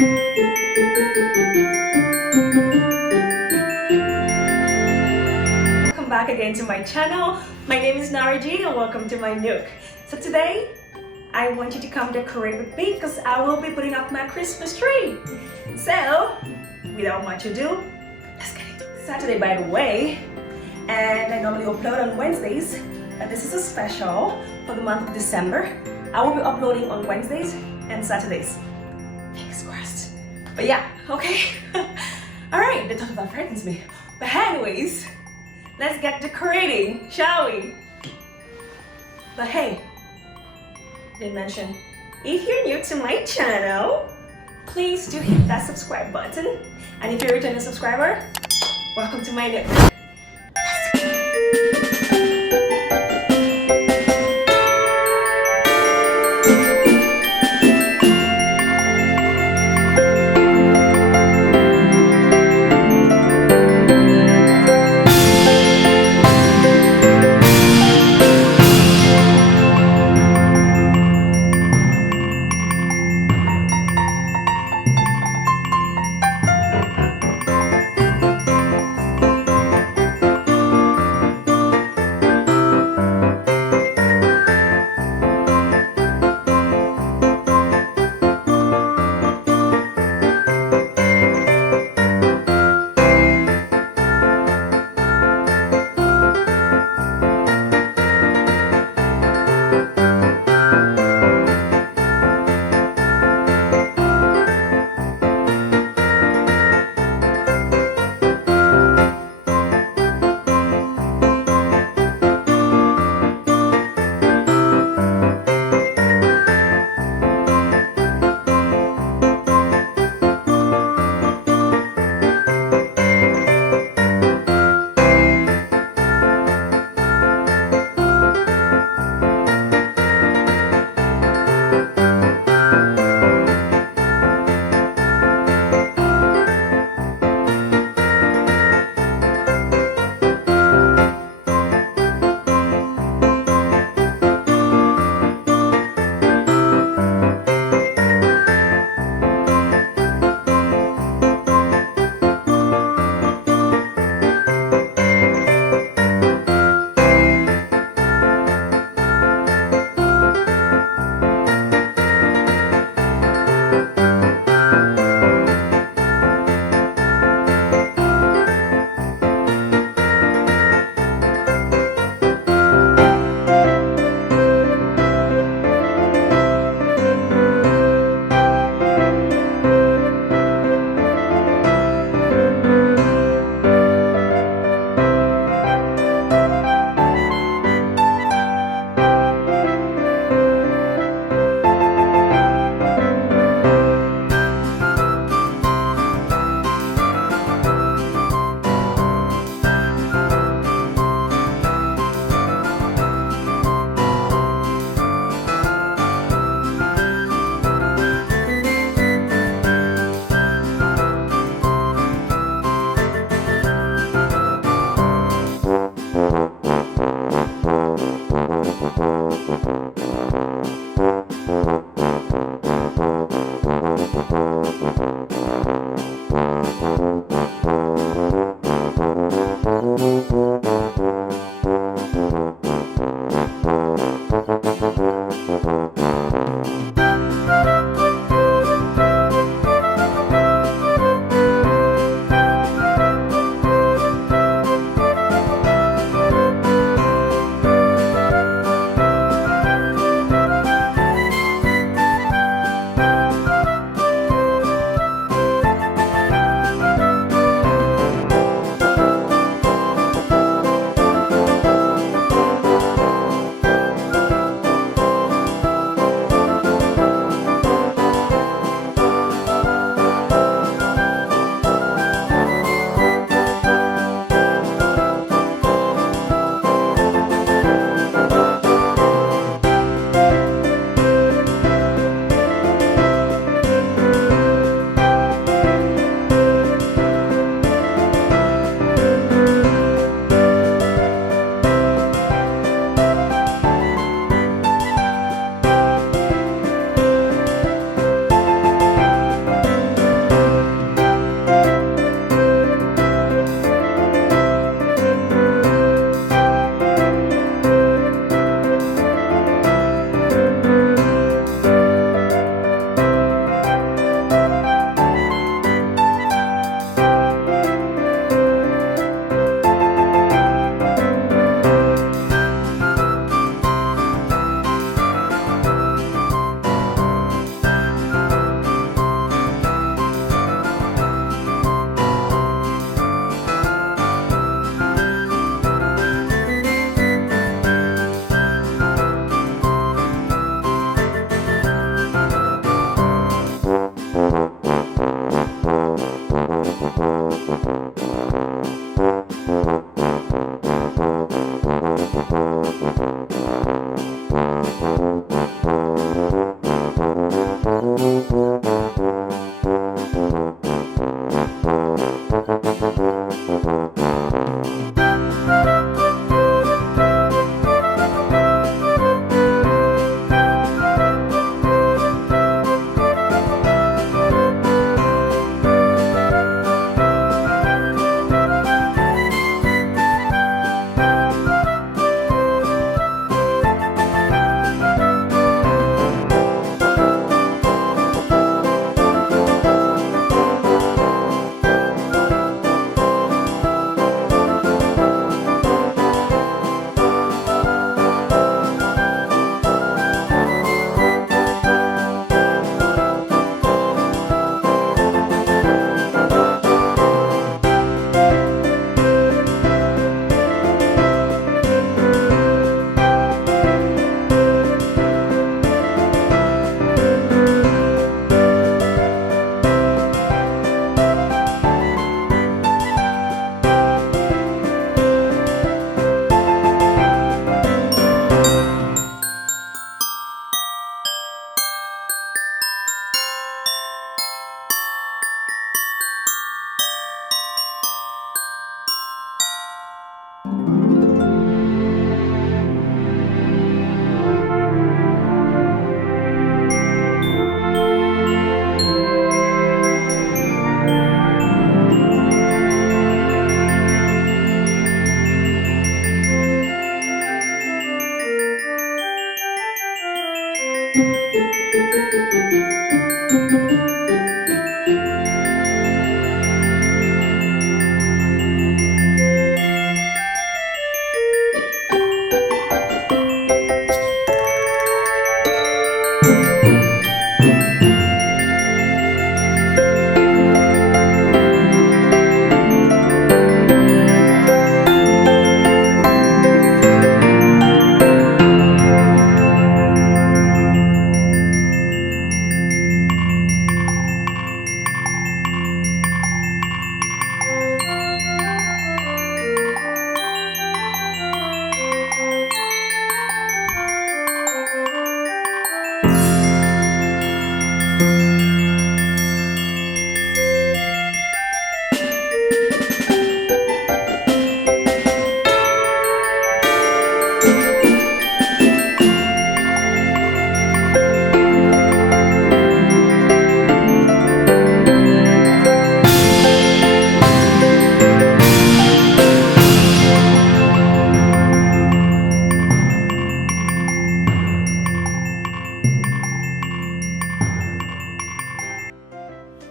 Welcome back again to my channel. My name is Naraji and welcome to my nook. So today, I want you to come decorate with me because I will be putting up my Christmas tree. So, without much ado, let's get it. Saturday, by the way, and I normally upload on Wednesdays, but this is a special for the month of December. I will be uploading on Wednesdays and Saturdays. Fingers crossed. But yeah, okay. Alright, the thought of that frightens me. But anyways, let's get decorating, shall we? But hey, didn't mention, if you're new to my channel, please do hit that subscribe button. And if you're a returning subscriber, welcome to my nook.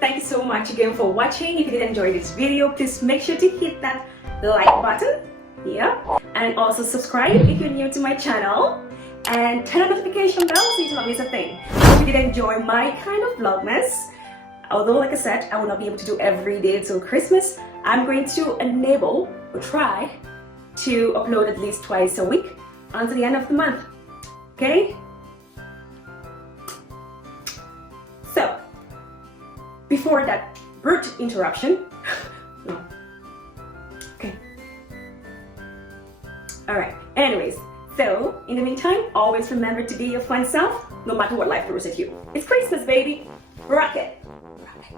thank you so much again for watching. If you did enjoy this video, please make sure to hit that like button, yeah, and also subscribe if you're new to my channel, and turn on notification bell so you do not miss a thing. If you did enjoy my kind of vlogmas, although like I said, I will not be able to do every day till Christmas, I'm going to enable or try to upload at least twice a week until the end of the month. Okay? So, before that rude interruption, no. Okay. Alright, anyways, so in the meantime, always remember to be your fun self, no matter what life throws at you. It's Christmas, baby! Rock it! Rock it.